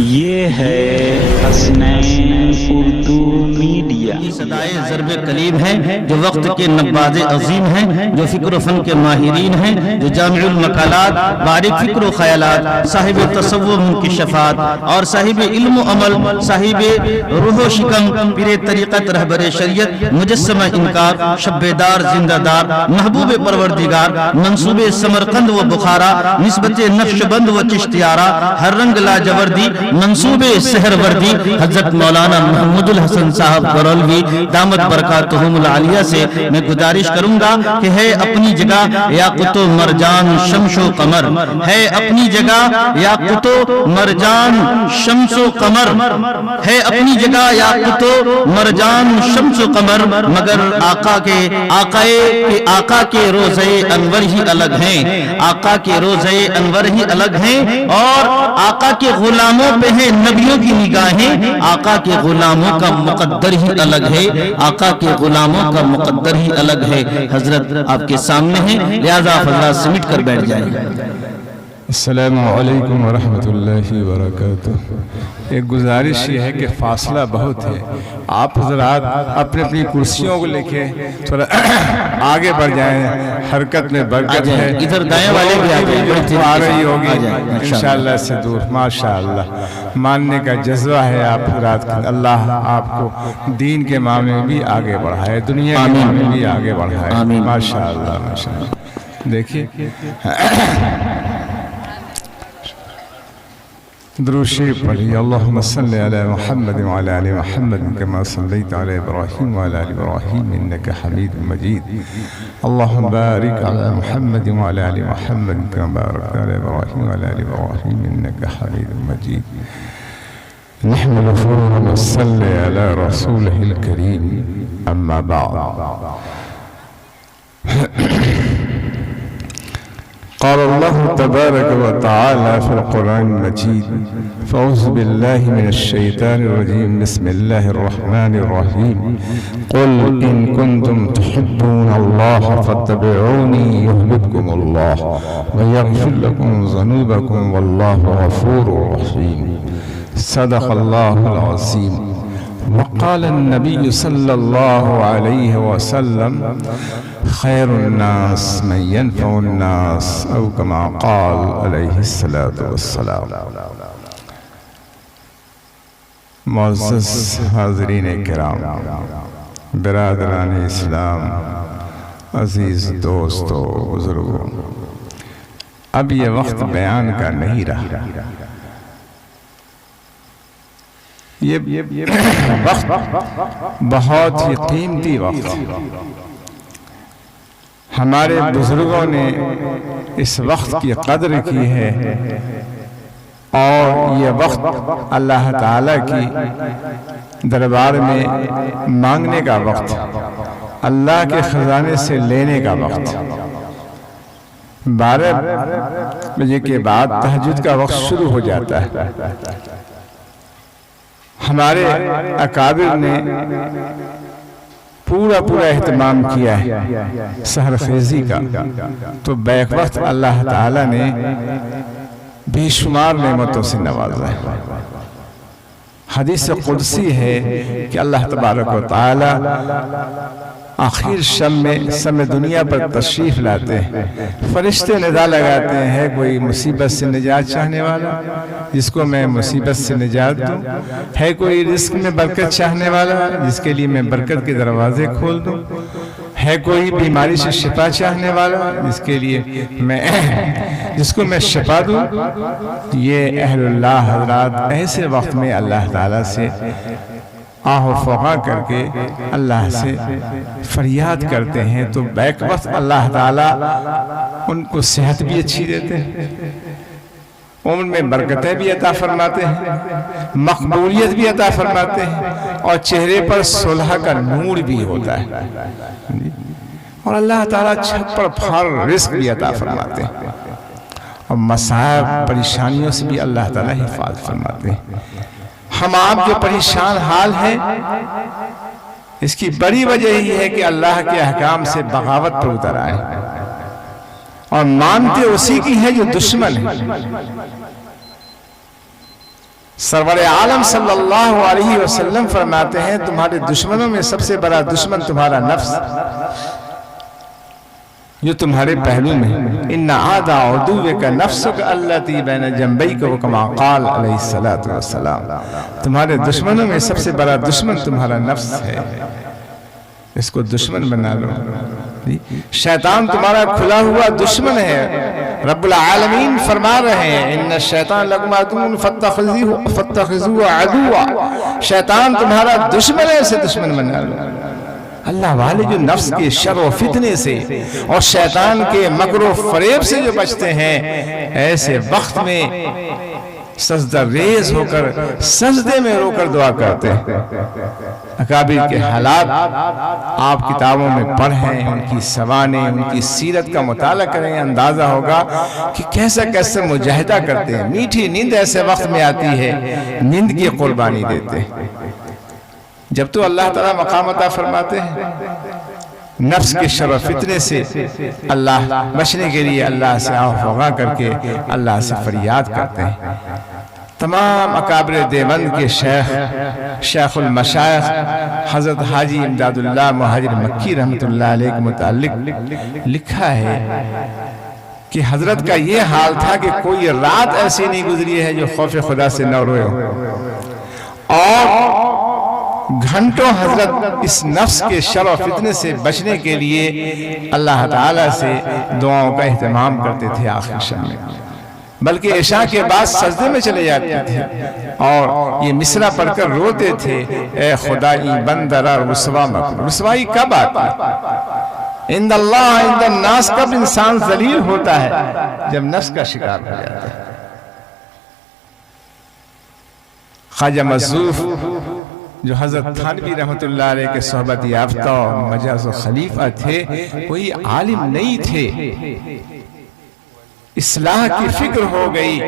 یہ ہے حسنین اردو میڈیا۔ صدائے ضرب کلیم ہیں جو وقت کے نباز عظیم ہیں، جو فکر و فن کے ماہرین ہیں، جو جامع المقالات، باریک فکر و خیالات، صاحب تصور منکشفات اور صاحب علم و عمل، صاحب روح و شکم، پیر طریقت، رہبر شریعت، مجسمہ انکار، شبیدار زندہ دار، محبوب پروردگار، منصوب سمرقند و بخارا، نسبت نقشبند و چشتیارہ، ہر رنگ لاجوردی، منصوب سحر وردی، حضرت مولانا محمود الحسن صاحب گرولوی دامت برکاتہم العالیہ سے میں گزارش کروں گا کہ ہے اپنی جگہ یاقوت و مرجان شمس و قمر، ہے اپنی جگہ یاقوت و مرجان شمس و قمر، ہے اپنی جگہ یاقوت و مرجان شمس و قمر، مگر آقا کے روزے انور ہی الگ ہیں، آقا کے روزے انور ہی الگ ہیں، اور آقا کے غلاموں پہ ہیں نبیوں کی نگاہیں، آقا کے غلاموں کا مقدر ہی الگ ہے، آقا کے غلاموں کا مقدر ہی الگ ہے۔ حضرت آپ کے سامنے ہیں، لہذا حضرات سمٹ کر بیٹھ جائیں۔ السلام علیکم ورحمۃ اللہ وبرکاتہ۔ ایک گزارش یہ ہے کہ فاصلہ بہت ہے، آپ حضرات اپنی اپنی کرسیوں کو لے کے تھوڑا آگے بڑھ جائیں، حرکت میں برکت ہے۔ ادھر دائیں والے بھی آ رہی ہوگی انشاءاللہ سے دور، ماشاءاللہ ماننے کا جذبہ ہے آپ حضرات کا۔ اللہ آپ کو دین کے معاملے میں بھی آگے بڑھائے، دنیا کے معاملے میں بھی آگے بڑھائے، ماشاءاللہ ماشاءاللہ۔ دیکھیے درود شریف پڑھیے، اللہم صلی علی محمد وعلی آل محمد کما صلیت علی ابراہیم وعلی آل ابراہیم انکا حمید مجید، اللہم بارک علی محمد وعلی آل محمد کما بارکت علی ابراہیم وعلی آل ابراہیم انکا حمید مجید۔ نحمدہ ونصلی علی رسولہ الکریم، اما بعد۔ قال الله تبارك وتعالى في القرآن المجيد، فأعوذ بالله من الشيطان الرجيم، بسم الله الرحمن الرحيم، قل إن كنتم تحبون الله فاتبعوني يحببكم الله ويغفر لكم ذنوبكم والله غفور رحيم۔ صدق الله العظيم۔ وقال النبي صلى الله عليه وسلم خير الناس من ينفع الناس، أو كما قال عليه الصلاة والسلام۔ معزز حاضرین کرام، برادران اسلام، عزیز دوستو، بزرگوں، اب یہ وقت بیان کا نہیں رہا، یہ وقت بہت ہی قیمتی وقت، ہمارے بزرگوں نے اس وقت کی قدر کی ہے، اور یہ وقت اللہ تعالیٰ کی دربار میں مانگنے کا وقت، اللہ کے خزانے سے لینے کا وقت۔ 12 بجے کے بعد تہجد کا وقت شروع ہو جاتا ہے۔ ہمارے اکابر نے پورا اہتمام کیا ہے سحر خیزی کا، تو بیک وقت اللہ تعالیٰ نے بے شمار نعمتوں سے نوازا ہے۔ حدیث قدسی ہے کہ اللہ تبارک و تعالیٰ آخر شب دنیا پر تشریف لاتے ہیں، فرشتے ندا لگاتے ہیں، کوئی مصیبت سے نجات چاہنے والا جس کو میں مصیبت سے نجات دوں، ہے کوئی رزق میں برکت چاہنے والا جس کے لیے میں برکت کے دروازے کھول دوں، ہے کوئی بیماری سے شفا چاہنے والا جس کو میں شفا دوں۔ یہ اہل اللہ حضرات ایسے وقت میں اللہ تعالیٰ سے آہ و فغاں کر کے اللہ سے فریاد کرتے ہیں، تو بیک وقت اللہ تعالیٰ ان کو صحت بھی اچھی دیتے ہیں، عمر میں برکتیں بھی عطا فرماتے ہیں، مقبولیت بھی عطا فرماتے ہیں، اور چہرے پر صلح کا نور بھی ہوتا ہے، اور اللہ تعالیٰ چھت پر پھاڑ رزق بھی عطا فرماتے ہیں، اور مصائب پریشانیوں سے بھی اللہ تعالیٰ حفاظت فرماتے ہیں۔ ہم آپ جو پریشان حال ہیں، اس کی بڑی وجہ یہ ہے کہ اللہ کے احکام سے بغاوت پر اتر آئے، اور مانتے اسی کی ہے جو دشمن ہے۔ سرور عالم صلی اللہ علیہ وسلم فرماتے ہیں تمہارے دشمنوں میں سب سے بڑا دشمن تمہارا نفس جو تمہارے پہلو میں ان عادا عدوک نفسک التی بین جنبیک کما قال علیہ السلام، تمہارے دشمنوں میں سب سے بڑا دشمن تمہارا نفس ہے، اس کو دشمن بنا لو۔ شیطان تمہارا کھلا ہوا دشمن ہے، رب العالمین فرما رہے ہیں ان الشیطان لکم عدو فاتخذوه عدوا، شیطان تمہارا دشمن ہے، اسے دشمن بنا لو۔ اللہ والے جو نفس کے شر و فتنے سے اور شیطان کے مکر و فریب سے جو بچتے ہیں، ایسے وقت میں سجدہ ریز ہو کر سجدے میں رو کر دعا کرتے ہیں۔ اکابر کے حالات آپ کتابوں میں پڑھیں، ان کی سوانح، ان کی سیرت کا مطالعہ کریں، اندازہ ہوگا کہ کیسا کیسا مجاہدہ کرتے ہیں۔ میٹھی نیند ایسے وقت میں آتی ہے، نیند کی قربانی دیتے ہیں۔ جب تو اللہ تعالیٰ مقام عطا فرماتے ہیں، نفس کے شر و فتنے سے اللہ بچنے کے لیے اللہ سے آہ وغا کر کے اللہ سے فریاد کرتے ہیں۔ تمام اکابر دیوبند کے شیخ المشائخ حضرت حاجی امداد اللہ مہاجر مکی رحمۃ اللہ علیہ کے متعلق لکھا ہے کہ حضرت کا یہ حال تھا کہ کوئی رات ایسی نہیں گزری ہے جو خوف خدا سے نہ روئے ہو، اور گھنٹوں حضرت اس نفس کے شر و فتنے سے بچنے کے لیے اللہ تعالیٰ سے دعاؤں کا اہتمام کرتے تھے آخر شب میں، بلکہ عشاء کے بعد سجدے میں چلے جاتے تھے اور یہ مصرع پڑھ کر روتے تھے، اے خدائی بندرا رسوا مکن۔ رسوائی کب آتی؟ عند اللہ عند الناس، کب انسان ذلیل ہوتا ہے؟ جب نفس کا شکار ہو جاتا ہے۔ خواجہ مصروف جو حضرت تھانوی رحمت اللہ علیہ کے صحبت یافتہ اور مجاز و خلیفہ تھے، کوئی عالم نہیں تھے، اصلاح کی فکر ہو گئی،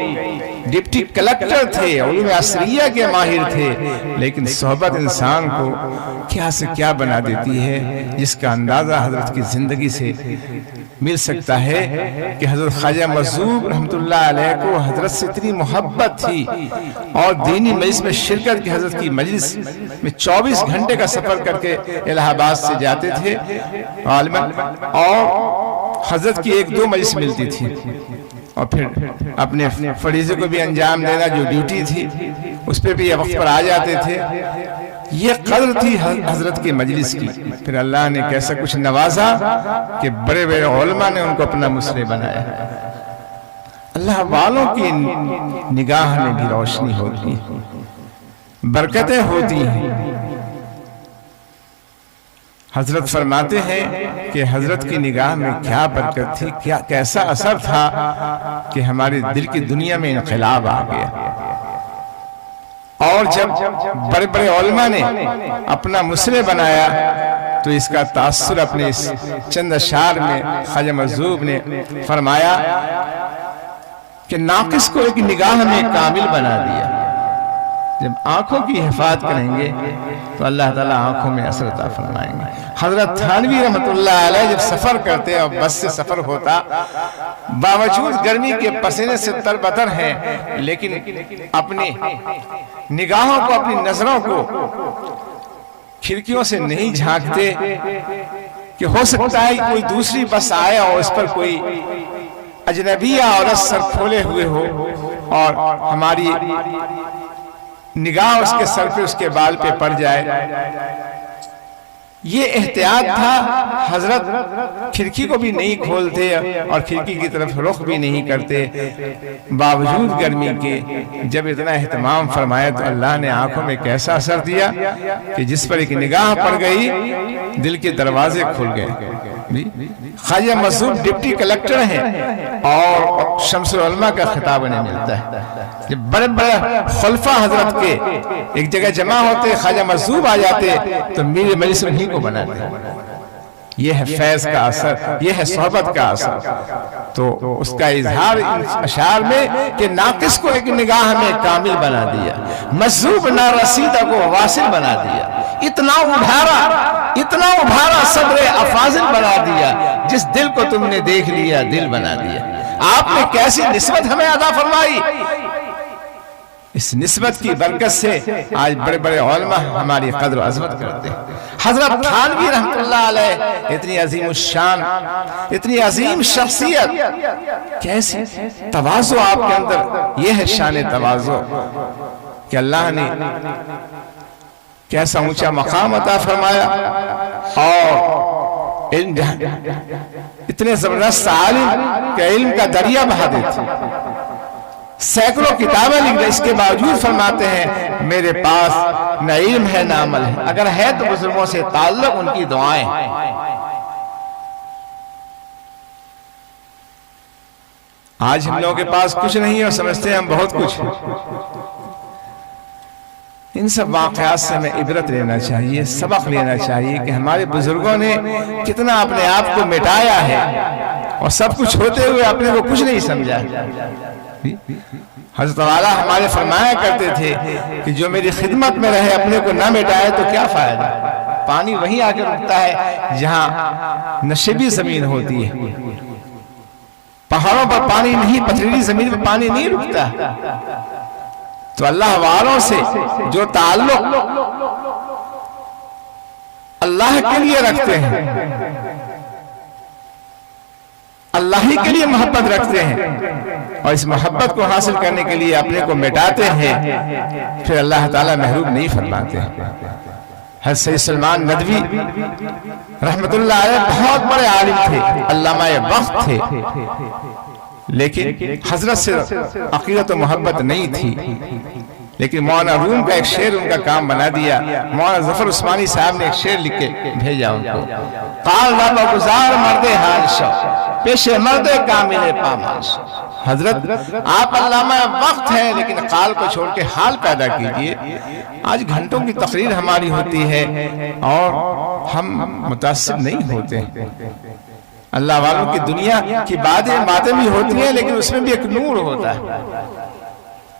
ڈپٹی کلکٹر تھے، علوم عصریہ کے ماہر تھے، لیکن صحبت انسان کو کیا سے کیا بنا دیتی ہے، جس کا اندازہ حضرت کی زندگی سے مل سکتا ہے کہ حضرت خواجہ مصروف رحمت اللہ علیہ کو حضرت سے اتنی محبت تھی اور دینی مجلس میں شرکت کی، حضرت کی مجلس میں 24 گھنٹے کا سفر کر کے الہ آباد سے جاتے تھے غالباً، اور حضرت کی 1-2 مجلس ملتی تھی، اور پھر اپنے فریضے کو بھی انجام دینا جو ڈیوٹی تھی اس پہ بھی وقت پر آ جاتے تھے۔ یہ قدر تھی حضرت کی مجلس کی۔ پھر اللہ نے کیسا کچھ نوازا کہ بڑے بڑے علماء نے ان کو اپنا مصلح بنایا۔ اللہ والوں کی نگاہ میں بھی روشنی ہوتی ہے، برکتیں ہوتی ہیں۔ حضرت فرماتے ہیں کہ حضرت کی نگاہ میں کیا برکت تھی، کیسا اثر تھا کہ ہمارے دل کی دنیا میں انقلاب آ گیا، اور جب بڑے بڑے علماء نے اپنا مصلح بنایا تو اس کا تاثر اپنے اس چند اشعار میں خواجہ مصروف نے فرمایا کہ ناقص کو ایک نگاہ میں کامل بنا دیا۔ جب آنکھوں کی حفاظت کریں گے تو اللہ تعالیٰ آنکھوں میں اثر عطا فرمائیں گے۔ حضرت تھانوی رحمت اللہ علیہ جب سفر کرتے اور بس سے سفر ہوتا، باوجود گرمی کے پسینے سے تربتر ہیں، لیکن اپنی نگاہوں کو، اپنی نظروں کو کھڑکیوں سے نہیں جھانکتے کہ ہو سکتا ہے کوئی دوسری بس آئے اور اس پر کوئی اجنبیہ عورت سر کھولے ہوئے ہو اور ہماری نگاہ اس کے سر پہ، اس کے بال پہ پڑ جائے۔ یہ احتیاط تھا، حضرت کھڑکی کو بھی نہیں کھولتے اور کھڑکی کی طرف رخ بھی نہیں کرتے، باوجود گرمی کے۔ جب اتنا اہتمام فرمایا تو اللہ نے آنکھوں میں کیسا اثر دیا کہ جس پر ایک نگاہ پڑ گئی دل کے دروازے کھل گئے۔ خواجہ مصروف ڈپٹی کلکٹر ہیں اور شمس العلماء کا خطاب انہیں ملتا ہے۔ جب بڑے بڑے خلفاء حضرت کے ایک جگہ جمع ہوتے، خواجہ مصروف آ جاتے تو میرے مجلس انہی کو بناتے۔ یہ ہے فیض کا اثر، یہ ہے صحبت کا اثر۔ تو اس کا اظہار ان اشعار میں کہ ناقص کو ایک نگاہ میں کامل بنا دیا، مصروف نارسیدہ کو واصل بنا دیا، اتنا ابھارا صدر افاضل بنا دیا، جس دل کو تم نے دیکھ لیا دل بنا دیا۔ آپ نے کیسی نسبت ہمیں عطا فرمائی اس نسبت کی برکت سے آج بڑے بڑے علماء ہماری قدر و عظمت کرتے ہیں. حضرت تھانوی رحمت اللہ علیہ اتنی عظیم الشان، اتنی عظیم شخصیت، کیسی تواضع آپ کے اندر. یہ ہے شان تواضع کہ اللہ نے کیسا اونچا مقام عطا فرمایا، اور علم اتنے زبردست عالم کہ علم کا دریا بہا دیتے، سینکڑوں کتابیں لکھ دیں، اس کے باوجود فرماتے ہیں میرے پاس نہ علم ہے نہ عمل ہے، اگر ہے تو بزرگوں سے تعلق، ان کی دعائیں. آج ہم لوگوں کے پاس کچھ نہیں ہے اور سمجھتے ہیں ہم بہت کچھ ہیں. ان سب واقعات سے ہمیں عبرت لینا چاہیے، سبق لینا چاہیے کہ ہمارے بزرگوں نے کتنا اپنے آپ کو مٹایا ہے، اور سب کچھ ہوتے ہوئے اپنے کو کچھ نہیں سمجھا. حضرت والا ہمارے فرمایا کرتے تھے کہ جو میری خدمت میں رہے اپنے کو نہ مٹائے تو کیا فائدہ. پانی وہیں آ کے رکتا ہے جہاں نشیبی زمین ہوتی ہے. پہاڑوں پر پانی نہیں، پتھریلی زمین پر پانی نہیں رکتا. تو اللہ والوں سے جو تعلق اللہ کے لیے رکھتے ہیں، اللہ ہی کے لیے محبت رکھتے ہیں، اور اس محبت کو حاصل کرنے کے لیے اپنے کو مٹاتے ہیں، پھر اللہ تعالیٰ محروم نہیں فرماتے. حضرت سید سلمان ندوی رحمت اللہ علیہ بہت بڑے عالم تھے، علامہ وقت تھے، لیکن حضرت سے عقیدت و محبت نہیں تھی. لیکن مولانا روم کا ایک شعر ان کا کام بنا دیا. مولانا ظفر عثمانی صاحب نے ایک شعر لکھ کے بھیجا ان کو. قال رب گزار مرد حال شو پیش مرد کامل پاماش. حضرت آپ علامہ وقت ہیں، لیکن قال کو چھوڑ کے حال پیدا کیجئے. آج گھنٹوں کی تقریر ہماری ہوتی ہے اور ہم متاثر نہیں ہوتے. اللہ والوں کی دنیا کی باتیں بھی ہوتی ہیں، لیکن اس میں بھی ایک نور ہوتا ہے.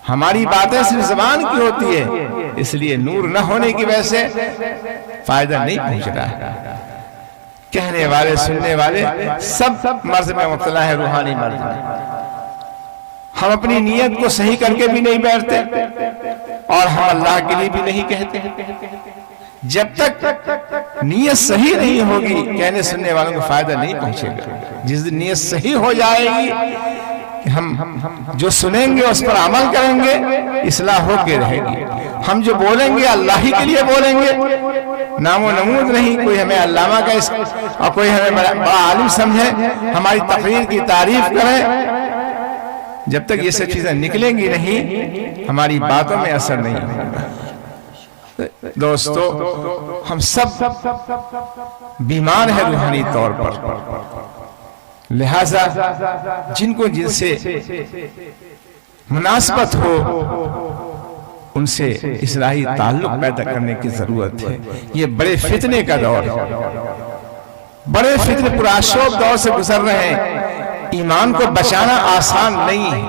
ہماری باتیں صرف زبان کی ہوتی ہے، اس لیے نور نہ ہونے کی وجہ سے فائدہ نہیں پہنچ رہا ہے. کہنے والے سننے والے سب مرض میں مبتلا ہے، روحانی مرض میں. ہم اپنی نیت کو صحیح کر کے بھی نہیں بیٹھتے، اور ہم اللہ کے لیے بھی نہیں کہتے. جب تک نیت صحیح نہیں ہوگی کہنے سننے والوں کو فائدہ نہیں پہنچے گا. جس دن نیت صحیح ہو جائے گی کہ ہم جو سنیں گے اس پر عمل کریں گے، اصلاح ہو کے رہے گی. ہم جو بولیں گے اللہ ہی کے لیے بولیں گے، نام و نمود نہیں کوئی ہمیں علامہ کا اور کوئی ہمیں بڑا عالم سمجھے، ہماری تقریر کی تعریف کرے. جب تک یہ سب چیزیں نکلیں گی نہیں، ہماری باتوں میں اثر نہیں ہوگا. دوستو، ہم سب بیمار ہیں روحانی طور پر، لہذا جن کو جن سے مناسبت ہو ان سے اصلاحی تعلق پیدا کرنے کی ضرورت ہے. یہ بڑے فتنے کا دور ہے، بڑے فتنے پرآشوب دور سے گزر رہے ہیں. ایمان کو بچانا آسان نہیں ہے،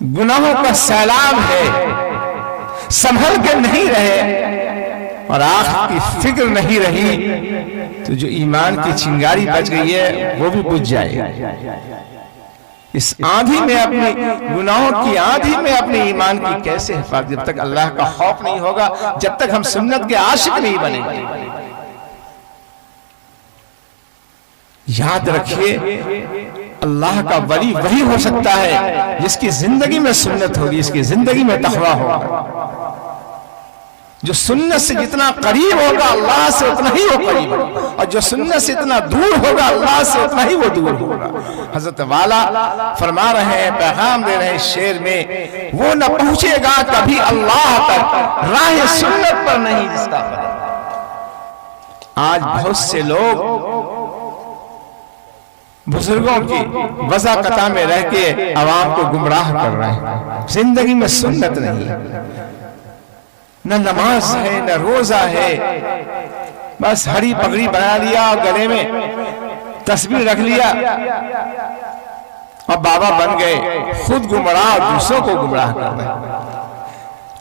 گناہوں کا سیلاب ہے، سنبھل کے نہیں رہے اور آخرت کی فکر نہیں رہی تو جو ایمان کی چنگاری بچ گئی ہے وہ بھی بجھ جائے. اس آندھی میں اپنی گناہوں کی آندھی میں اپنے ایمان کی کیسے حفاظت؟ جب تک اللہ کا خوف نہیں ہوگا، جب تک ہم سنت کے عاشق نہیں بنیں گے. یاد رکھیے، اللہ کا ولی وہی ہو سکتا ہے جس کی زندگی میں سنت ہوگی، جس کی زندگی میں تقویٰ ہوگا. جو سنت سے جتنا قریب ہوگا اللہ سے اتنا ہی وہ قریب ہوگا، اور جو سنت سے اتنا دور ہوگا اللہ سے اتنا ہی وہ دور ہوگا. حضرت والا فرما رہے ہیں، پیغام دے رہے ہیں شعر میں، وہ نہ پہنچے گا کبھی اللہ تک راہ سنت پر نہیں جس کا فرق. آج بہت سے لوگ بزرگوں کی وضاقتہ میں رہ کے عوام کو گمراہ کر رہے ہیں. زندگی میں سنت نہیں ہے، نہ نماز ہے نہ روزہ ہے، بس ہری پگڑی بنا لیا اور گلے میں تسبیح رکھ لیا اور بابا بن گئے، خود گمراہ اور دوسروں کو گمراہ کر رہے.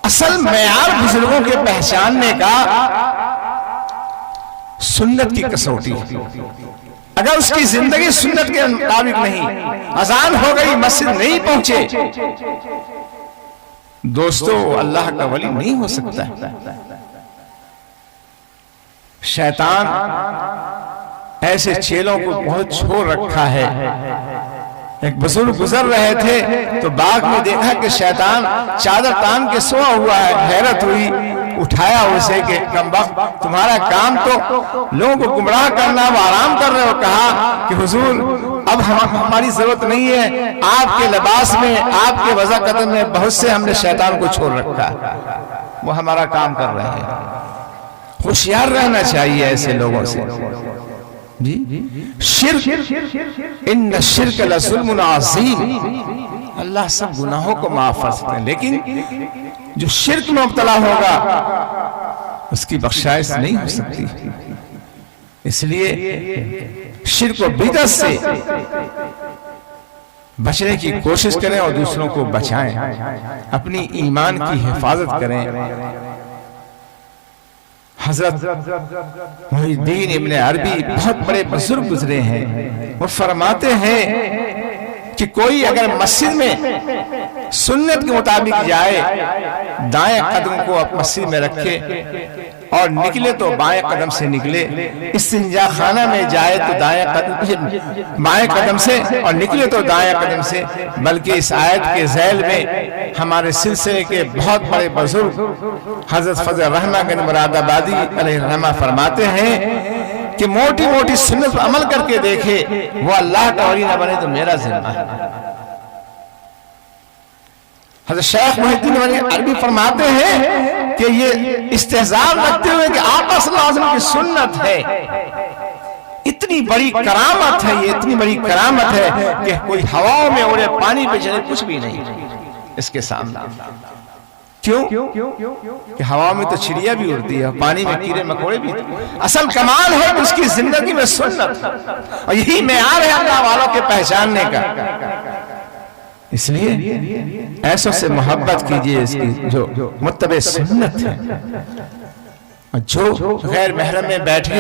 اصل معیار بزرگوں کے پہچاننے کا سنت کی کسوٹی، اگر اس کی زندگی سنت کے مطابق نہیں، اذان ہو گئی مسجد نہیں پہنچے، دوستو اللہ کا ولی نہیں ہو سکتا۔ شیطان ایسے چیلوں کو بہت چھوڑ رکھا ہے۔ ایک بزرگ گزر رہے تھے تو باغ میں دیکھا کہ شیطان چادر تان کے سوا ہوا ہے، حیرت ہوئی، اٹھایا اسے کہ کمبخت تمہارا کام تو لوگوں کو گمراہ کرنا، وہ آرام کر رہے ہو۔ کہا کہ حضور اب ہماری ضرورت نہیں ہے، آپ کے لباس میں، آپ کے وضع قدم میں بہت سے ہم نے شیطان کو چھوڑ رکھا ہے، وہ ہمارا کام کر رہے ہیں۔ ہوشیار رہنا چاہیے ایسے لوگوں سے۔ جی شرک، ان الشرک لظلم عظیم، اللہ سب گناہوں کو معاف کر سکتے ہیں، لیکن جو شرک میں مبتلا ہوگا اس کی بخشائش نہیں ہو سکتی۔ اس لیے شرک و بدعت سے بچنے کی کوشش کریں اور دوسروں کو بچائیں، اپنی ایمان کی حفاظت کریں۔ حضرت محی الدین ابن عربی بہت بڑے بزرگ گزرے ہیں، وہ فرماتے ہیں کہ کوئی اگر مسجد میں سنت کے مطابق جائے، دائیں قدم کو مسجد میں رکھے اور نکلے تو بائیں قدم سے نکلے، استنجا خانہ میں جائے تو بائیں قدم سے اور نکلے تو دائیں قدم سے، بلکہ اس آیت کے ذیل میں ہمارے سلسلے کے بہت بڑے بزرگ حضرت فضل رحمہ گنج مراد آبادی علیہ الرحمہ فرماتے ہیں کہ موٹی موٹی سنت پر عمل کر کے دیکھے، وہ اللہ کا ولی نہ بنے تو میرا ذمہ ہے۔ حضرت شیخ محی الدین عربی فرماتے ہیں کہ یہ استحضار رکھتے ہوئے کہ آقا صلی اللہ علیہ وسلم کی سنت ہے، اتنی بڑی کرامت ہے، یہ اتنی بڑی کرامت ہے کہ کوئی ہواوں میں اڑے، پانی پہ چلے، کچھ بھی نہیں اس کے سامنے۔ کیوں کہ ہوا میں تو چڑیا بھی اڑتی ہے، پانی میں کیڑے مکوڑے بھی۔ اصل کمال ہے کہ اس کی زندگی میں سنت، اور یہی معیار ہے اللہ والوں کے پہچاننے کا۔ اس لیے ایسوں سے محبت کیجئے اس کی جو متبع سنت ہے، جو غیر محرم میں بیٹھے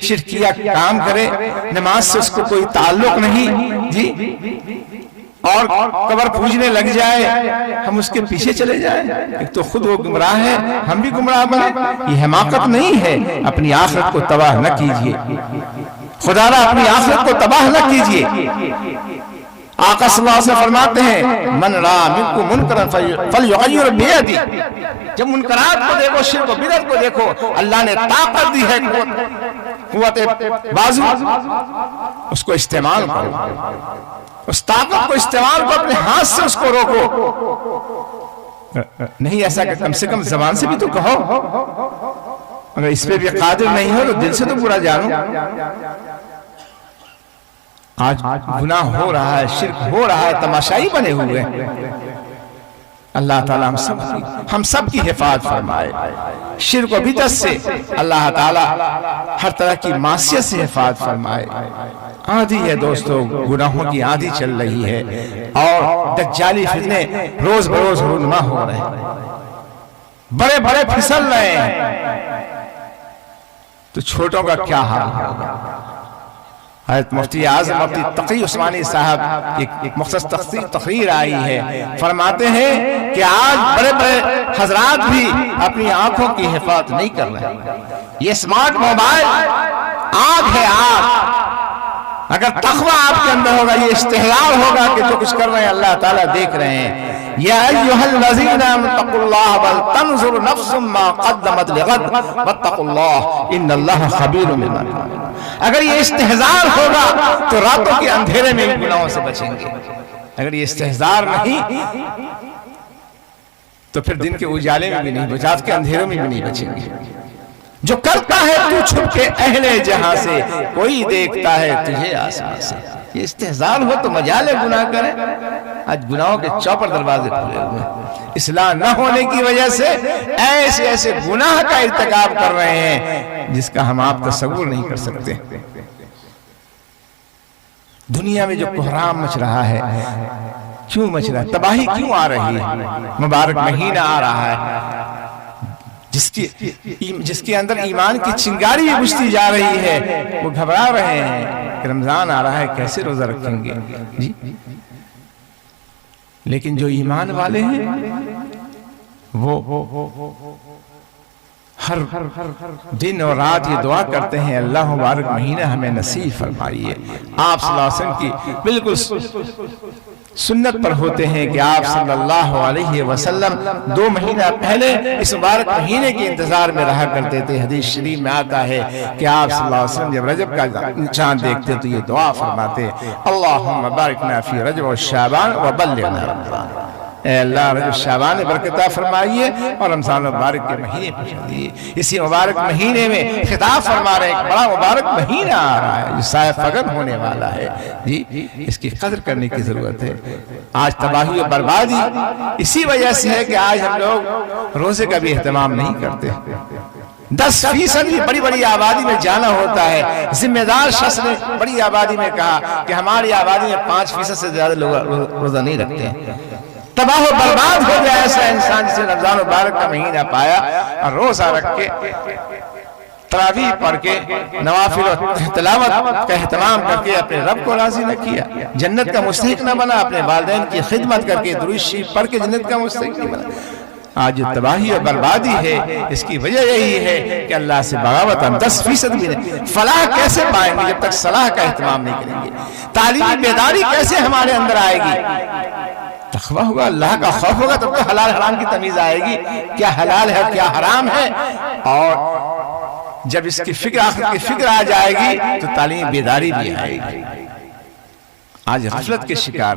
شرکیہ کام کرے، نماز سے اس کو کوئی تعلق نہیں جی، اور قبر پوجنے لگ جائے، ہم اس کے پیچھے چلے جائیں، ایک تو خود وہ گمراہ ہے، ہم بھی گمراہ بنے، یہ حماقت نہیں ہے۔ اپنی آخرت کو تباہ نہ کیجئے، خدا را اپنی آخرت کو تباہ نہ کیجئے۔ آقا صلی اللہ علیہ وسلم فرماتے ہیں من رأى منکم منکرا فلیغیر بیدی، جب منکرات کو دیکھو، شرک و بدعت کو دیکھو، اللہ نے طاقت دی ہے، قوت بازو، اس کو استعمال کرو، اس طاقت کو استعمال کرو، اپنے ہاتھ سے اس کو روکو۔ نہیں ایسا کہ کم سے کم زبان سے بھی تو کہو، اگر اس پہ بھی قادر نہیں ہو تو دل سے تو برا جانو۔ آج گناہ ہو رہا ہے، شرک ہو رہا ہے، تماشائی بنے ہوئے ہیں۔ اللہ تعالیٰ ہم سب کی حفاظت فرمائے، شرک و بدعت سے اللہ تعالیٰ ہر طرح کی معصیت سے حفاظت فرمائے۔ آندھی ہے دوستو، گناہوں کی آندھی چل رہی ہے، اور دجالی فتنے روز بروز رونما ہو رہے ہیں، بڑے بڑے پھسل رہے ہیں، تو چھوٹوں کا کیا حال ہوگا؟ حضرت مفتی اعظم مفتی تقی عثمانی صاحب ایک مختص تقریر آئی ہے، فرماتے ہیں کہ آج بڑے بڑے حضرات بھی اپنی آنکھوں کی حفاظت نہیں کر رہے۔ یہ سمارٹ موبائل آگ ہے، آگ۔ اگر تقوی آپ کے اندر ہوگا، یہ استحلال ہوگا کہ جو کچھ کر رہے ہیں اللہ تعالیٰ دیکھ رہے ہیں۔ یا ایھا الذین آمنوا اتقوا اللہ ولتنظر نفس ما قدمت لغد واتقوا اللہ ان اللہ خبیر بما تعملون۔ اگر یہ استحضار ہوگا تو راتوں کے اندھیرے میں بھی گناہوں سے بچیں گے، اگر یہ استحضار نہیں تو پھر دن کے اجالے میں بھی نہیں، رات کے اندھیروں میں بھی نہیں بچیں گے۔ جو کرتا ہے تو چھپ کے اہل جہاں سے، کوئی دیکھتا ہے تجھے آسمان سے۔ یہ استحضار ہو تو مجالے گناہ کریں، آج گناہوں کے چوپر دروازے کھلے ہوئے ہیں۔ اصلاح نہ ہونے کی وجہ سے ایسے ایسے گناہ کا ارتکاب کر رہے ہیں جس کا ہم آپ تصور نہیں کر سکتے۔ دنیا میں جو کوہرام مچ رہا ہے، کیوں مچ رہا ہے؟ تباہی کیوں آ رہی ہے؟ مبارک مہینہ آ رہا ہے، جس کے اندر ایمان کی چنگاری بھی بجھتی جا رہی ہے، وہ گھبرا رہے ہیں کہ رمضان آ رہا ہے، کیسے روزہ رکھیں گے جی۔ لیکن جو ایمان والے ہیں وہ ہر دن اور رات یہ دعا کرتے ہیں، اللہ مبارک مہینہ ہمیں نصیب فرمائیے۔ آپ صلی اللہ علیہ وسلم کی بالکل سنت پر ہوتے ہیں کہ آپ صلی اللہ علیہ وسلم 2 مہینہ پہلے اس مبارک مہینے کے انتظار میں رہا کرتے تھے۔ حدیث شریف میں آتا ہے کہ آپ صلی اللہ علیہ وسلم جب رجب کا چاند دیکھتے تو یہ دعا فرماتے، اللہم بارکنا فی رجب و شعبان و بلغنا رمضان، اے اللہ رجب شعبان میں برکت فرمائیے اور رمضان مبارک کے مہینے پہنچا دیے۔ اسی مبارک مہینے میں خطاب فرما رہے ہیں، ایک بڑا مبارک مہینہ آ رہا ہے جو سایہ فگن ہونے والا ہے جی، اس کی قدر کرنے کی ضرورت ہے۔ آج تباہی و بربادی اسی وجہ سے ہے کہ آج ہم لوگ روزے کا بھی اہتمام نہیں کرتے۔ 10% بھی بڑی بڑی آبادی میں جانا ہوتا ہے۔ ذمہ دار شخص نے بڑی آبادی میں کہا کہ ہماری آبادی میں 5% سے زیادہ لوگ روزہ نہیں رکھتے ہیں۔ تباہ و برباد ہو گیا ایسا انسان جسے رمضان مبارک کا مہینہ پایا اور روزہ رکھ کے تراویح پڑھ کے نوافل و تلاوت کا اہتمام کر کے اپنے رب کو راضی نہ کیا، جنت کا مستحق نہ بنا، اپنے والدین کی خدمت کر کے درود شریف پڑھ کے جنت کا مستحق نہیں بنا۔ آج تباہی و بربادی ہے، اس کی وجہ یہی ہے کہ اللہ سے بغاوت ہم 10% بھی نہیں۔ فلاح کیسے پائیں گے جب تک صلاح کا اہتمام نہیں کریں گے؟ تعلیمی بیداری کیسے ہمارے اندر آئے گی؟ تقویٰ ہوگا، اللہ کا خوف ہوگا، تب تو حلال حرام کی تمیز آئے گی، کیا حلال ہے کیا حرام ہے۔ اور جب اس کی فکر آخرت کی فکر آ جائے گی تو تعلیم بیداری بھی آئے گی۔ آج غفلت کے شکار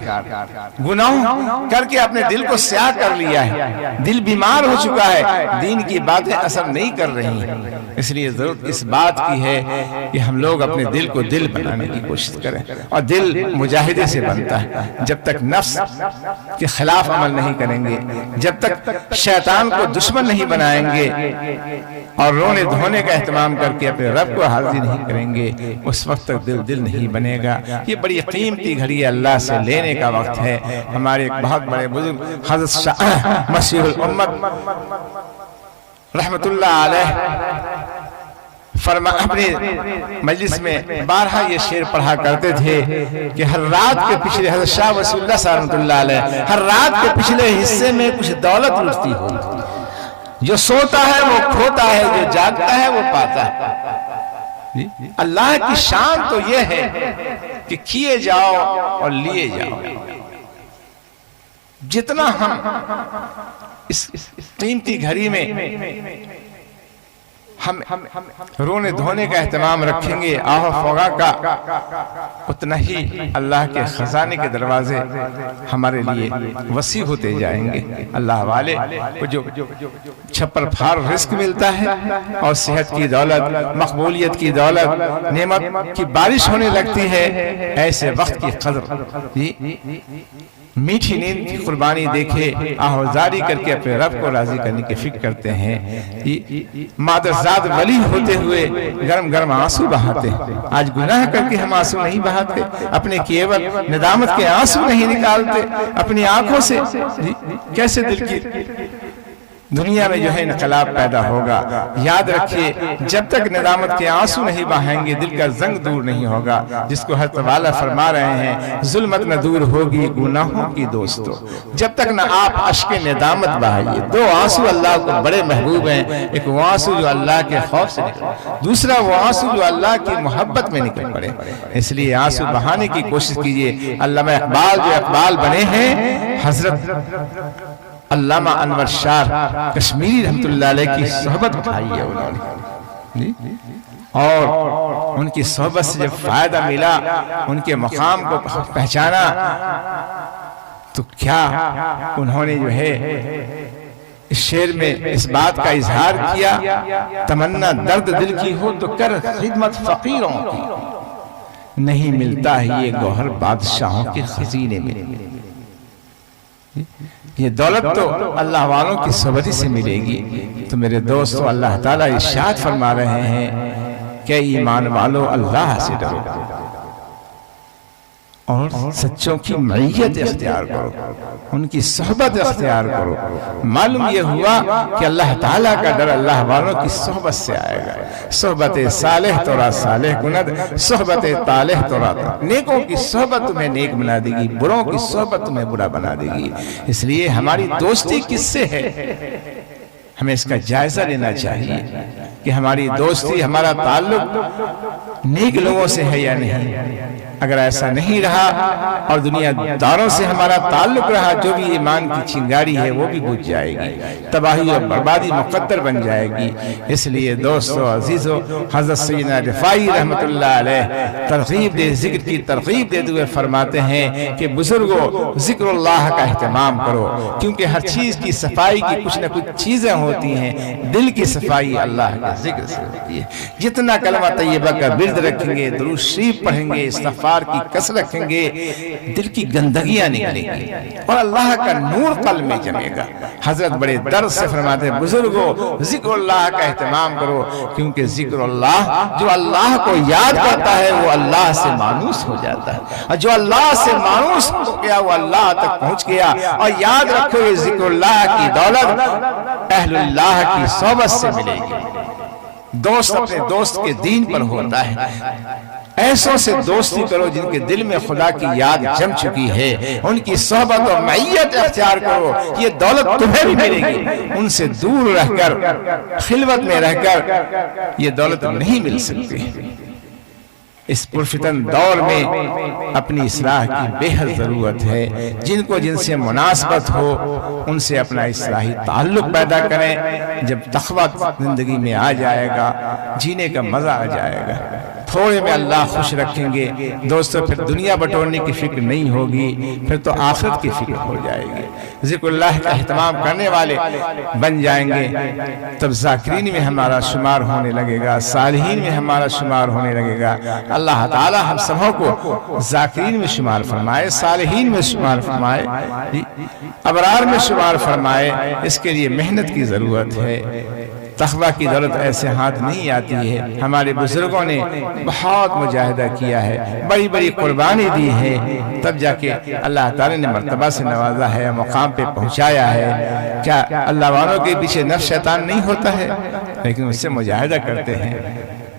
گناہ کر کے اپنے دل کو سیاہ کر لیا ہے، دل بیمار ہو چکا ہے، دین کی باتیں اثر نہیں کر رہی ہیں۔ اس لیے ضرورت اس بات کی ہے کہ ہم لوگ اپنے دل کو دل بنانے کی کوشش کریں، اور دل مجاہدے سے بنتا ہے۔ جب تک نفس کے خلاف عمل نہیں کریں گے، جب تک شیطان کو دشمن نہیں بنائیں گے اور رونے دھونے کا اہتمام کر کے اپنے رب کو حاضر نہیں کریں گے، اس وقت تک دل نہیں بنے گا۔ یہ بڑی قیمتی گھڑی اللہ سے لینے کا وقت ہے۔ ہمارے ایک بہت بڑے بزرگ حضرت مسیح الامت رحمت اللہ علیہ اپنے مجلس میں بارہا یہ شعر پڑھا کرتے تھے کہ ہر رات کے پچھلے حضرت شاہ وصول اللہ رحمت اللہ علیہ، ہر رات کے پچھلے حصے میں کچھ دولت لٹتی ہوتی، جو سوتا ہے وہ کھوتا ہے، جو جاگتا ہے وہ پاتا ہے۔ اللہ کی شان تو یہ ہے کہ کیے جاؤ اور لیے جاؤ۔ جتنا ہم اس قیمتی گھڑی میں ہم رونے دھونے کا اہتمام رکھیں گے، آہ و فغاں کا، اتنا ہی اللہ کے خزانے کے دروازے ہمارے لیے وسیع ہوتے جائیں گے۔ اللہ والے کو جو چھپر پھار رزق ملتا ہے اور صحت کی دولت، مقبولیت کی دولت، نعمت کی بارش ہونے لگتی ہے، ایسے وقت کی قدر میٹھی نیند کی قربانی دیکھے آہوزاری کر کے اپنے رب کو راضی کرنے کی فکر کرتے ہیں۔ مادرزاد ولی ہوتے ہوئے گرم گرم آنسو بہاتے ہیں۔ آج گناہ کر کے ہم آنسو نہیں بہاتے، اپنے کیے وقت ندامت کے آنسو نہیں نکالتے اپنی آنکھوں سے۔ کیسے دل کی دنیا میں جو ہے انقلاب پیدا ہوگا؟ یاد رکھیے، جب تک ندامت کے آنسو نہیں بہائیں گے دل کا زنگ دور نہیں ہوگا، جس کو حضرت والا فرما رہے ہیں ظلمت نہ دور ہوگی گناہوں کی دوستو، جب تک نہ آپ اشک ندامت بہائیے۔ 2 آنسو اللہ کو بڑے محبوب ہیں، ایک وہ آنسو جو اللہ کے خوف سے نکل، دوسرا وہ آنسو جو اللہ کی محبت میں نکل پڑے۔ اس لیے آنسو بہانے کی کوشش کیجئے۔ علامہ اقبال جو اقبال بنے ہیں، حضرت علامہ انور شاہ کشمیری رحمت اللہ علیہ کی صحبت اٹھائی ہے انہوں نے، اور ان کی صحبت سے جب فائدہ ملا، ان کے مقام کو پہچانا، تو کیا انہوں نے جو ہے اس شعر میں اس بات کا اظہار کیا، تمنا درد دل کی ہو تو کر خدمت فقیروں کی، نہیں ملتا ہے یہ گوہر بادشاہوں کے خزینے میں۔ یہ دولت تو اللہ والوں کی صحبت سے ملے گی۔ تو میرے دوستو، اللہ تعالیٰ ارشاد فرما رہے ہیں کہ ایمان والو اللہ سے ڈرو اور سچوں کی معیت اختیار کرو، ان کی صحبت اختیار کرو۔ معلوم یہ ہوا کہ اللہ تعالیٰ کا ڈر اللہ والوں کی صحبت سے آئے گا۔ صحبت صالح تورا صالح کند، صحبت طالح تورا طالح۔ نیکوں کی صحبت تمہیں نیک بنا دے گی، بروں کی صحبت تمہیں برا بنا دے گی۔ اس لیے ہماری دوستی کس سے ہے، ہمیں اس کا جائزہ لینا چاہیے کہ ہماری دوستی، ہمارا تعلق نیک لوگوں سے ہے یا نہیں۔ اگر ایسا نہیں رہا اور دنیا داروں سے ہمارا تعلق رہا، جو بھی ایمان کی چنگاری ہے وہ بھی بجھ جائے گی، تباہی اور بربادی مقدر بن جائے گی۔ اس لیے دوستو عزیزو، حضرت سیدنا رفاعی رحمت اللہ علیہ ذکر کی ترغیب دیتے ہوئے فرماتے ہیں کہ بزرگوں، ذکر اللہ کا اہتمام کرو، کیونکہ ہر چیز کی صفائی کی کچھ نہ کچھ چیزیں ہوتی ہیں۔ دل کی صفائی اللہ کے ذکر سے ہوتی ہے۔ جتنا کلمہ طیبہ کا ورد رکھیں گے، درود شریف پڑھیں گے، استغفار کی کثرت رکھیں گے، دل کی گندگیاں نکلیں گی اور اللہ کا نور قلب میں جمے گا۔ حضرت بڑے درد سے فرماتے ہیں بزرگوں، ذکر اللہ کا اہتمام کرو، کیونکہ ذکر اللہ، جو اللہ کو یاد کرتا ہے وہ اللہ سے مانوس ہو جاتا ہے، اور جو اللہ سے مانوس ہو گیا وہ اللہ تک پہنچ گیا۔ اور یاد رکھو یہ ذکر اللہ کی دولت اہل اللہ کی صحبت سے ملے گی۔ دوست اپنے دوست کے دین پر ہوتا ہے، ایسوں سے دوستی کرو جن کے دل میں خدا کی یاد جم چکی ہے، ان کی صحبت و معیت اختیار کرو، یہ دولت تمہیں بھی ملے گی۔ ان سے دور رہ کر، خلوت میں رہ کر یہ دولت نہیں مل سکتی۔ اس پرفتن دور میں اپنی اصلاح کی بے حد ضرورت ہے۔ جن سے مناسبت ہو ان سے اپنا اصلاحی تعلق پیدا کریں۔ جب تقویٰ زندگی میں آ جائے گا، جینے کا مزہ آ جائے گا۔ تھوڑے میں اللہ خوش رکھیں گے دوستو، پھر دنیا بٹورنے کی فکر نہیں ہوگی، پھر تو آخرت کی فکر ہو جائے گی۔ ذکر اللہ کا اہتمام کرنے والے بن جائیں گے، تب ذاکرین میں ہمارا شمار ہونے لگے گا، صالحین میں ہمارا شمار ہونے لگے گا۔ اللہ تعالی ہم سبوں کو ذاکرین میں شمار فرمائے، صالحین میں شمار فرمائے، ابرار میں شمار فرمائے۔ اس کے لیے محنت کی ضرورت ہے۔ تقویٰ کی دولت ایسے ہاتھ نہیں آتی ہے۔ ہمارے بزرگوں نے بہت مجاہدہ کیا ہے، بڑی بڑی قربانی دی ہے، تب جا کے اللہ تعالی نے مرتبہ سے نوازا ہے، مقام پہ پہنچایا ہے۔ کیا اللہ والوں کے پیچھے نفس شیطان نہیں ہوتا ہے؟ لیکن اس سے مجاہدہ کرتے ہیں۔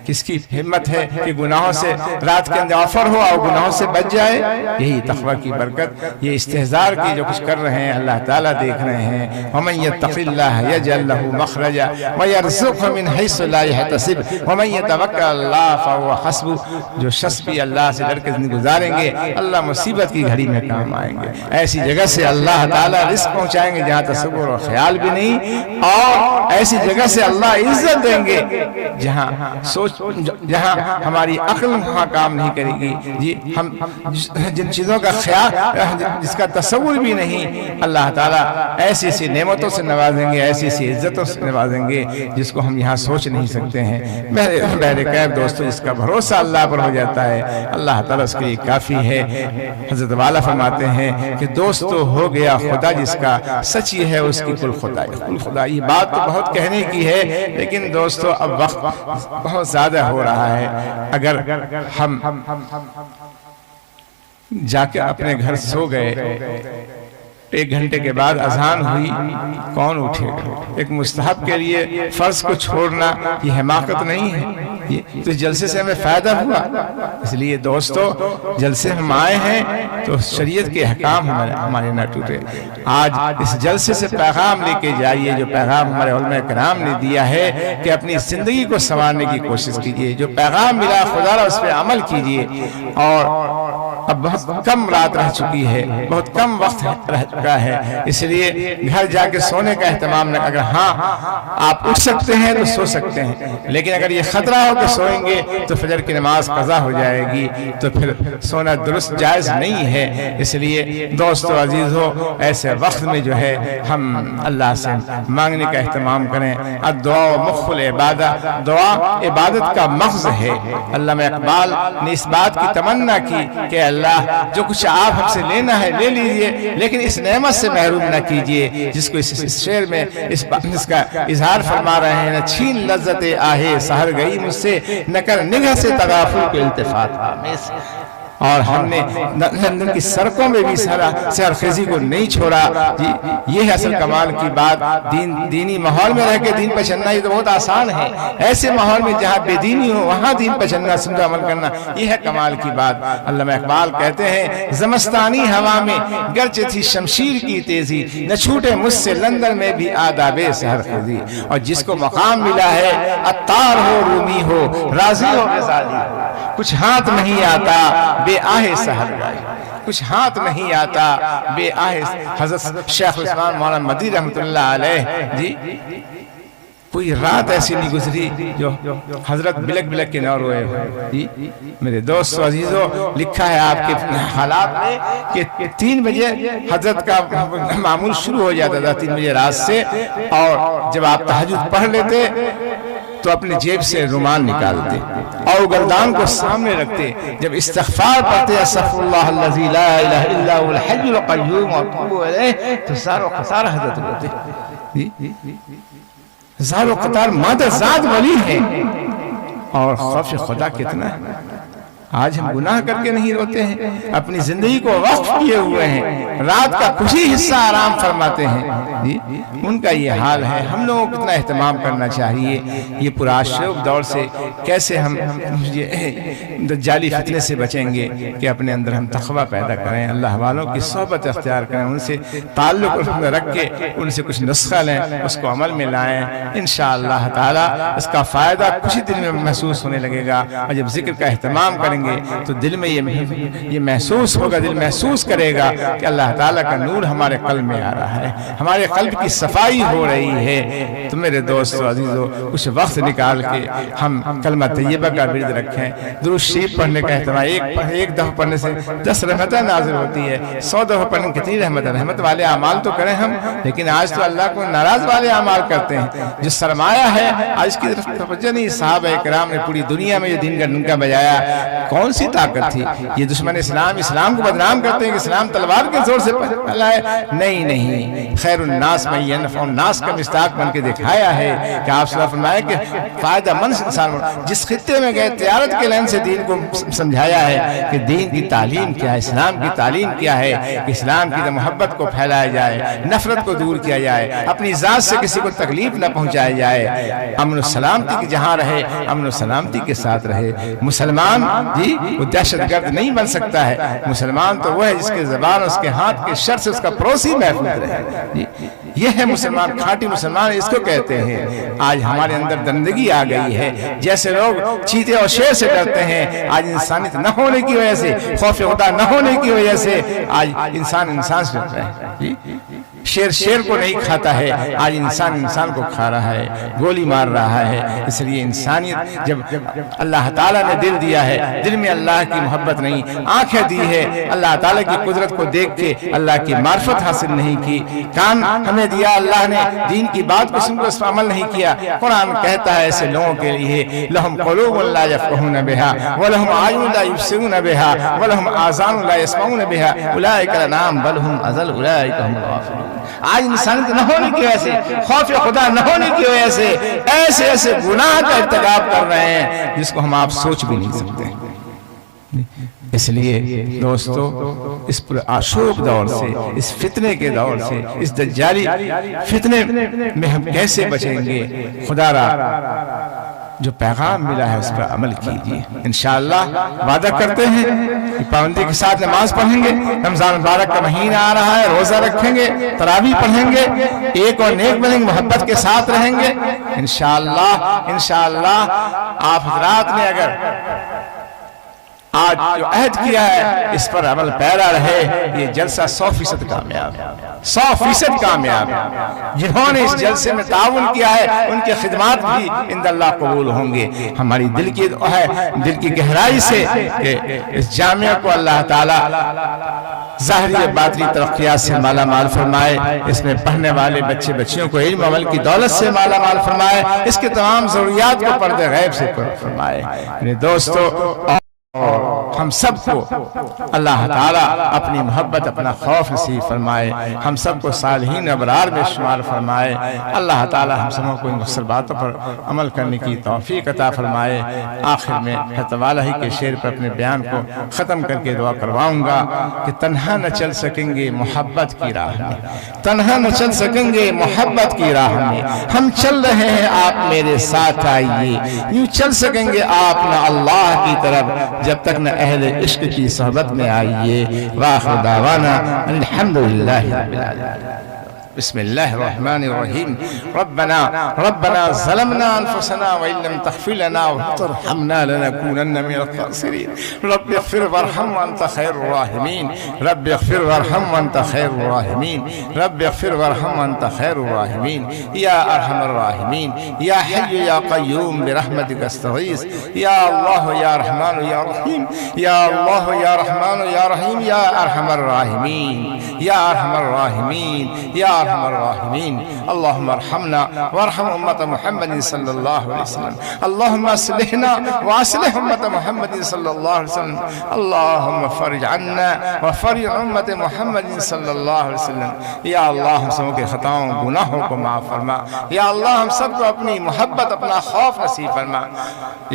کس کی ہمت ہے کہ گناہوں سے رات کے اندر آفر ہو اور گناہوں سے بچ جائے؟ یہی تقویٰ کی برکت، یہ استحضار کی جو کچھ کر رہے ہیں اللہ تعالیٰ دیکھ رہے ہیں۔ وَمَن يَتَّقِ اللَّهَ يَجْعَل لَّهُ مَخْرَجًا وَيَرْزُقْهُ مِنْ حَيْثُ لَا يَحْتَسِبُ وَمَن يَتَوَكَّلْ عَلَى اللَّهِ فَهُوَ حَسْبُهُ۔ جو شخص بھی اللہ سے ڈر کے زندگی گزاریں گے، اللہ مصیبت کی گھڑی میں کام آئیں گے۔ ایسی جگہ سے اللہ تعالیٰ رزق پہنچائیں گے جہاں تصور اور خیال بھی نہیں، اور ایسی جگہ سے اللہ عزت دیں گے جہاں ہماری عقل وہاں کام نہیں کرے گی۔ جی ہم جن چیزوں کا خیال، جس کا تصور بھی نہیں، اللہ تعالیٰ ایسی ایسی نعمتوں سے نوازیں گے، ایسی ایسی عزتوں سے نوازیں گے جس کو ہم یہاں سوچ نہیں سکتے ہیں۔ میرے قیب دوستو، جس کا بھروسہ اللہ پر ہو جاتا ہے، اللہ تعالیٰ اس کے لیے کافی ہے۔ حضرت والا فرماتے ہیں کہ دوستو ہو گیا خدا جس کا، سچی ہے اس کی کل خدائی۔ کل خدائی بات تو بہت کہنے کی ہے، لیکن دوستو اب وقت بہت زیادہ ہو رہا ہے۔ اگر ہم جا کے اپنے گھر سو گئے، 1 گھنٹے کے بعد اذان ہوئی، کون اٹھے گا؟ ایک مستحب کے لیے فرض کو چھوڑنا یہ حماقت نہیں ہے؟ تو اس جلسے سے ہمیں فائدہ ہوا۔ اس لیے دوستو، جلسے ہم آئے ہیں تو شریعت کے احکام ہمارے نہ ٹوٹے۔ آج اس جلسے سے پیغام لے کے جائیے، جو پیغام ہمارے علماء کرام نے دیا ہے کہ اپنی زندگی کو سنوارنے کی کوشش کیجیے۔ جو پیغام ملا خدا را اس پہ عمل کیجیے۔ اور اب بہت کم رات رہ چکی ہے، بہت کم وقت رہ چکا ہے، اس لیے گھر جا کے سونے کا اہتمام نہ۔ اگر ہاں آپ اٹھ سکتے ہیں تو سو سکتے ہیں، لیکن اگر یہ خطرہ ہو کہ سوئیں گے تو فجر کی نماز قضا ہو جائے گی، تو پھر سونا درست جائز نہیں ہے۔ اس لیے دوستو عزیزو، ایسے وقت میں جو ہے ہم اللہ سے مانگنے کا اہتمام کریں۔ الدعاء مخ العبادہ، دعا عبادت کا مغز ہے۔ علامہ اقبال نے اس بات کی تمنا کی کہ اللہ جو کچھ آپ ہم سے لینا ہے لے لیجئے، لیکن اس نعمت سے محروم نہ کیجئے، جس کو اس شعر میں اس کا اظہار فرما رہے ہیں۔ نہ چھین لذت آہے سحر گئی مجھ سے، نہ کر نگہ سے تغافل کو التفات آمیز۔ اور ہم نے لندن کی سڑکوں میں بھی سیر خیزی کو نہیں چھوڑا جی یہ ہے اصل کمال کی بات دینی ماحول میں رہ کے دین پر چلنا یہ تو بہت آسان ہے ایسے ماحول میں جہاں بے دینی ہو وہاں دین پر چلنا سمجھ عمل کرنا یہ ہے کمال کی بات علامہ اقبال کہتے ہیں زمستانی ہوا میں گرچہ تھی شمشیر کی تیزی نہ چھوٹے مجھ سے لندن میں بھی آداب سحر خیزی اور جس کو مقام ملا ہے عطار ہو رومی ہو راضی ہو غزالی ہو کچھ ہاتھ نہیں آتا بے آہ سحر گائے کچھ ہاتھ نہیں آتا بے آہ حضرت شیخ عثمان مولانا مدی رحمت اللہ علیہ جی کوئی رات ایسی نہیں گزری جو حضرت بلک بلک کے نہ روئے جی میرے دوست و عزیزوں لکھا ہے آپ کے حالات میں کہ 3 بجے حضرت کا معمول شروع ہو جاتا تھا 3 بجے رات سے اور جب آپ تہجد پڑھ لیتے تو اپنے جیب سے رومال نکالتے اور گردان کو سامنے رکھتے جب استغفار پڑھتے استغفر اللہ الذی لا الہ الا هو الحی القیوم واتوب الیہ تو زار و قطار حضرت ہوتے زار و قطار مادر ذات ولی ہے اور خوف خدا کتنا ہے آج ہم گناہ کر کے نہیں روتے ہیں اپنی زندگی کو وقف کیے ہوئے ہیں رات کا کچھ ہی حصہ آرام فرماتے ہیں جی ان کا یہ حال ہے ہم لوگوں کو کتنا اہتمام کرنا چاہیے یہ پرآشوب دور سے کیسے ہم دجالی فتنے سے بچیں گے کہ اپنے اندر ہم تقوی پیدا کریں اللہ والوں کی صحبت اختیار کریں ان سے تعلق رکھ کے ان سے کچھ نسخہ لیں اس کو عمل میں لائیں انشاءاللہ تعالی اس کا فائدہ کچھ ہی دن میں محسوس ہونے لگے گا اور جب ذکر کا اہتمام کریں گے تو دل میں یہ محسوس ہوگا دل محسوس کرے گا کہ اللہ تعالیٰ کا نور ہمارے قلب میں آ رہا ہے ہمارے قلب کی صفائی ہو رہی ہے تو میرے دوستو عزیزو کچھ وقت نکال کے ہم کلمہ طیبہ کا ورد رکھیں درود شریف پڑھنے کا اہتمام ایک دفعہ پڑھنے سے 10 رحمتیں نازل ہوتی ہے 100 دفعہ پڑھنے کتنی رحمت والے اعمال تو کریں ہم لیکن آج تو اللہ کو ناراض والے اعمال کرتے ہیں جو سرمایہ ہے آج کی طرف توجہ نہیں صحابہ کرام نے پوری دنیا میں یہ دین کا ڈنکا بجایا کون سی طاقت تھی یہ دشمن اسلام کو بدنام کرتے ہیں کہ اسلام تلوار کے زور سے پھیلا ہے نہیں خیر الناس من ینفع الناس کا مصداق بن کے دکھایا ہے کہ آپ صلی اللہ فرمایا کہ فائدہ مند انسان جس خطے میں گئے تجارت کے لین سے دین کو سمجھایا ہے کہ دین کی تعلیم کیا ہے اسلام کی تعلیم کیا ہے کہ اسلام کی محبت کو پھیلایا جائے نفرت کو دور کیا جائے اپنی ذات سے کسی کو تکلیف نہ پہنچایا جائے امن و سلامتی کی جہاں رہے امن و سلامتی کے ساتھ رہے مسلمان جی وہ دہشت گرد نہیں بن سکتا ہے مسلمان تو وہ ہے جس کے زبان اس کے ہاتھ کے شر سے اس کا پڑوسی محفوظ رہے یہ ہے مسلمان کھاٹی مسلمان اس کو کہتے ہیں آج ہمارے اندر درندگی آ گئی ہے جیسے لوگ چیتے اور شیر سے ڈرتے ہیں آج انسانیت نہ ہونے کی وجہ سے خوف خدا نہ ہونے کی وجہ سے آج انسان سے ڈر رہا ہے شیر کو نہیں کھاتا ہے آج انسان کو کھا رہا ہے گولی مار رہا ہے اس لیے انسانیت جب اللہ تعالیٰ نے دل دیا ہے دل میں اللہ کی محبت نہیں آنکھیں دی ہے اللہ تعالیٰ کی قدرت کو دیکھ کے اللہ کی معرفت حاصل نہیں کی کان ہمیں دیا اللہ نے دین کی بات کو سن کو اس پر عمل نہیں کیا قرآن کہتا ہے ایسے لوگوں کے لیے لہم قلوب لا یفقہون بہا ولہم اعین لا یبصرون بہا ولہم آذان لا یسمعون بہا اولئک الانعام بل هم اضل اولئک هم الغافلون آج انسانیت نہ ہونے کی وجہ سے خوف خدا نہ ہونے کی وجہ سے ایسے گناہ کا ارتکاب کر رہے ہیں جس کو ہم آپ سوچ بھی نہیں سکتے اس لیے دوستو اس پر آشوب دور سے اس فتنے کے دور سے اس دجالی فتنے میں ہم کیسے بچیں گے خدا را جو پیغام ملا ہے اس پر عمل کیجئے انشاءاللہ وعدہ کرتے ہیں کہ پابندی کے ساتھ نماز پڑھیں گے رمضان مبارک کا مہینہ آ رہا ہے روزہ رکھیں گے تراویح پڑھیں گے ایک اور نیک بنیں گے محبت کے ساتھ رہیں گے انشاءاللہ آپ حضرات نے اگر آج جو عہد کیا ہے اس پر عمل پیرا رہے یہ جلسہ 100% کامیاب 100% کامیاب جنہوں نے اس جلسے میں تعاون کیا ہے ان کے خدمات بھی عند اللہ قبول ہوں گے ہماری دل کی دعا ہے دل کی گہرائی سے کہ اس جامعہ کو اللہ تعالی ظاہری باطنی ترقیات سے مالا مال فرمائے اس میں پڑھنے والے بچے بچیوں کو علم عمل کی دولت سے مالا مال فرمائے اس کے تمام ضروریات کو پردے غیب سے فرمائے میرے دوستو ہم سب کو اللہ تعالیٰ اپنی محبت اپنا خوف نصیب فرمائے، ہم سب کو صالحین ابرار میں شمار فرمائے، اللہ تعالیٰ ہم سب کو ان مختصر باتوں پر عمل کرنے کی توفیق عطا فرمائے۔ آخر میں حضرت والا ہی کے شعر پر اپنے بیان کو ختم کر کے دعا کرواؤں گا کہ تنہا نہ چل سکیں گے محبت کی راہ میں، تنہا نہ چل سکیں گے محبت کی راہ میں، ہم چل رہے ہیں آپ میرے ساتھ آئیے، یوں چل سکیں گے آپ نہ اللہ کی طرف جب تک نہ اہل عشق کی صحبت میں آئیے۔ وآخر دعوانا الحمدللہ رب العالمین۔ بسم الله الرحمن الرحيم ربنا ظلمنا أنفسنا وإن لم تغفر لنا وترحمنا لنكونن من الخاسرين رب اغفر وارحم وأنت خير الراحمين رب اغفر وارحم وأنت خير الراحمين رب اغفر وارحم وأنت خير الراحمين يا أرحم الراحمين يا حي يا قيوم برحمتك استغيث يا الله يا رحمن يا رحيم يا الله يا رحمن يا رحيم يا أرحم الراحمين يا أرحم الراحمين يا أرحم الراحمين اللهم ارحمنا وارحم أمة محمد صلى الله عليه وسلم اللهم اصلحنا واصلح أمة محمد صلى الله عليه وسلم اللهم فرج عنا وفرج أمة محمد صلى الله عليه وسلم یا اللہ ہم سب کے خطاؤں گناہوں کو معاف فرما، یا اللہ ہم سب کو اپنی محبت اپنا خوف نصیب فرما،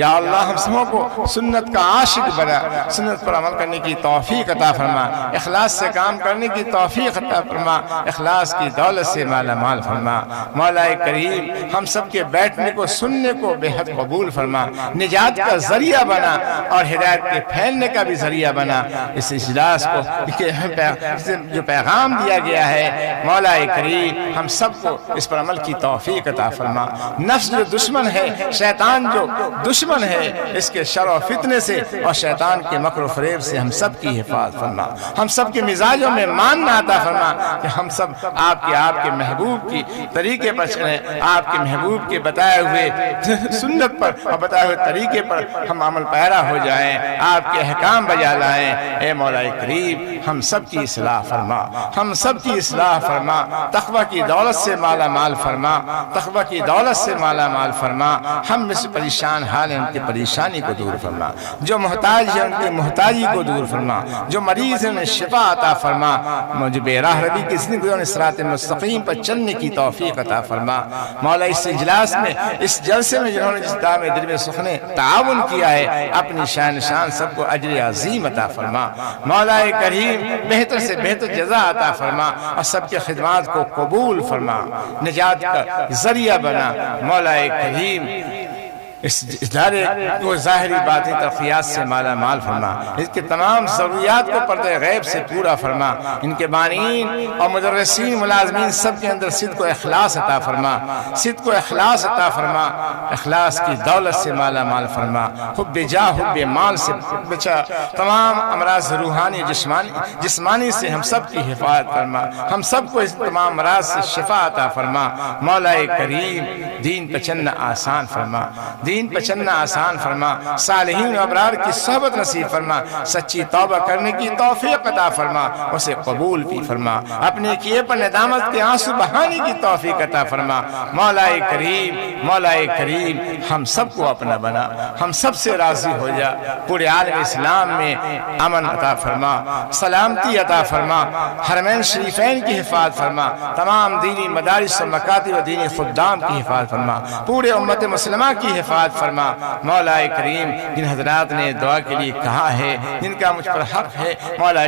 یا اللہ ہم سب کو سنت کا عاشق بنا، سنت پر عمل کرنے کی توفیق عطا فرما، اخلاص سے کام کرنے کی توفیق عطا فرما، اخلاص کی دولت سے مالا مال فرما۔ مولا کریم ہم سب کے بیٹھنے کو سننے کو بے حد قبول فرما، نجات کا ذریعہ بنا اور ہدایت کے پھیلنے کا بھی ذریعہ بنا۔ اس اجلاس کو جو پیغام دیا گیا ہے مولا کریم ہم سب کو اس پر عمل کی توفیق عطا فرما۔ نفس جو دشمن ہے، شیطان جو دشمن ہے، اس کے شر و فتنے سے اور شیطان کے مکر و فریب سے ہم سب کی حفاظت فرما، ہم سب کے مزاجوں میں ماننا عطا فرما کہ ہم سب آپ کے محبوب کی طریقے پر چلیں، آپ کے محبوب کے بتائے ہوئے سنت پر اور بتائے ہوئے طریقے پر ہم عمل پیرا ہو جائیں، آپ کے احکام بجا لائیں۔ اے مولا کریم ہم سب کی اصلاح فرما، ہم سب کی اصلاح فرما، تقوی کی دولت سے مالا مال فرما، تقوی کی دولت سے مالا مال فرما، ہم میں سے پریشان حال ہیں ان کی پریشانی کو دور فرما، جو محتاج ہیں ان کی محتاجی کو دور فرما، جو مریض ہیں انہیں شفا عطا فرما، جو بے راہ روی کی زندگی انہیں صراط مستقیم پر چلنے کی توفیق عطا فرما۔ مولا اس اجلاس میں، اس جلسے میں جنہوں نے جس دام دل میں سخنے تعاون کیا ہے، اپنی شان سب کو اجر عظیم عطا فرما۔ مولا کریم بہتر سے بہتر جزا عطا فرما اور سب کے خدمات کو قبول فرما، نجات کا ذریعہ بنا۔ مولا کریم اس ادارے کو ظاہری باطنی ترقیات سے مالا مال فرما، اس کے تمام ضروریات کو پردہ غیب سے پورا فرما، ان کے بانئین اور مدرسین ملازمین سب کے اندر صدق و اخلاص عطا فرما، صدق و اخلاص عطا فرما، اخلاص کی دولت سے مالا مال فرما، حب جاہ حب مال سے بچا، تمام امراض روحانی جسمانی سے ہم سب کی حفاظت فرما، ہم سب کو اس تمام امراض سے شفا عطا فرما۔ مولا کریم دین پہ چلنا آسان فرما، دین پہ چلنا آسان فرما، صالحین و ابرار کی صحبت نصیب فرما، سچی توبہ کرنے کی توفیق عطا فرما، اسے قبول بھی فرما، اپنے کیے پر ندامت کے آنسو بہانے کی توفیق عطا فرما۔ مولا کریم ہم سب کو اپنا بنا، ہم سب سے راضی ہو جا، پورے عالم اسلام میں امن عطا فرما، سلامتی عطا فرما، حرمین شریفین کی حفاظت فرما، تمام دینی مدارس و مکاتب و دینی خدام کی حفاظت فرما، پورے امت مسلمہ کی حفاظت فرما۔ مولا کریم جن حضرات نے دعا کے لیے کہا ہے، جن کا مجھ پر حق ہے، مولا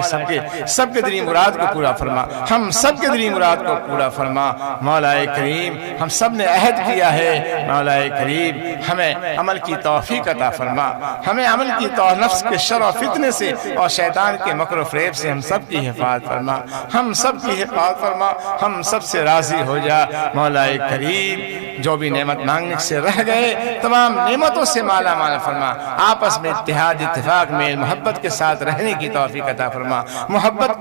سب کے دلی مراد کو پورا فرما، ہم سب کے دلی مراد کو پورا فرما۔ مولا کریم ہم سب نے عہد کیا ہے، مولا کریم ہمیں عمل کی توفیق عطا فرما، ہمیں عمل کی نفس کے شر و فتنے سے اور شیطان کے مکر و فریب سے ہم سب کی حفاظت فرما، ہم سب کی حفاظت فرما، ہم سب سے راضی ہو جا۔ مولا کریم جو بھی نعمت مانگنے سے رہ گئے تمام نعمتوں سے مالا مال فرما، آپس میں اتحاد اتفاق میں محبت کے ساتھ رہنے کی توفیق عطا فرما، محبت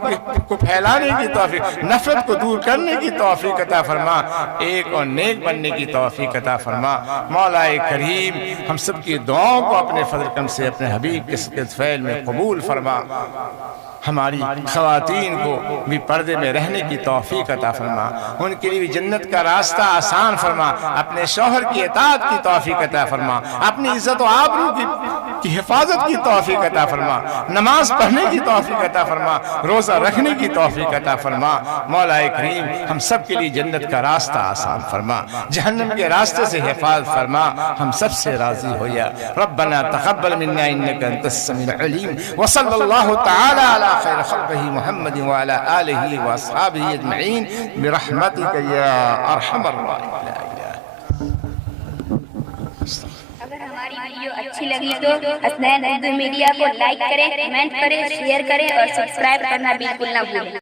کو پھیلانے کی توفیق، نفرت کو دور کرنے کی توفیق عطا فرما، ایک اور نیک بننے کی توفیق عطا فرما۔ مولا کریم ہم سب کی دعاؤں کو اپنے فضل کرم سے اپنے حبیب کے فعل میں قبول فرما، ہماری خواتین کو بھی پردے میں رہنے کی توفیق عطا فرما، ان کے لیے جنت کا راستہ آسان فرما، اپنے شوہر کی اطاعت کی توفیق عطا فرما، اپنی عزت و آبرو کی کی حفاظت کی توفیق عطا فرما، نماز پڑھنے کی توفیق عطا فرما، روزہ رکھنے کی توفیق عطا فرما۔ مولا کریم ہم سب کے لیے جنت کا راستہ آسان فرما، جہنم کے راستے سے حفاظت فرما، ہم سب سے راضی ہو یا ربنا تقبل منا انك انت السميع العليم، وصلى الله تعالى على خير خلقه محمد وعلى آله واصحابه اجمعين برحمتك يا ارحم الراحمين۔ اگر ہماری ویڈیو اچھی لگی تو حسنین اردو میڈیا کو لائک کریں، کمنٹ کریں، شیئر کریں اور سبسکرائب کرنا بالکل نہ بھولیں۔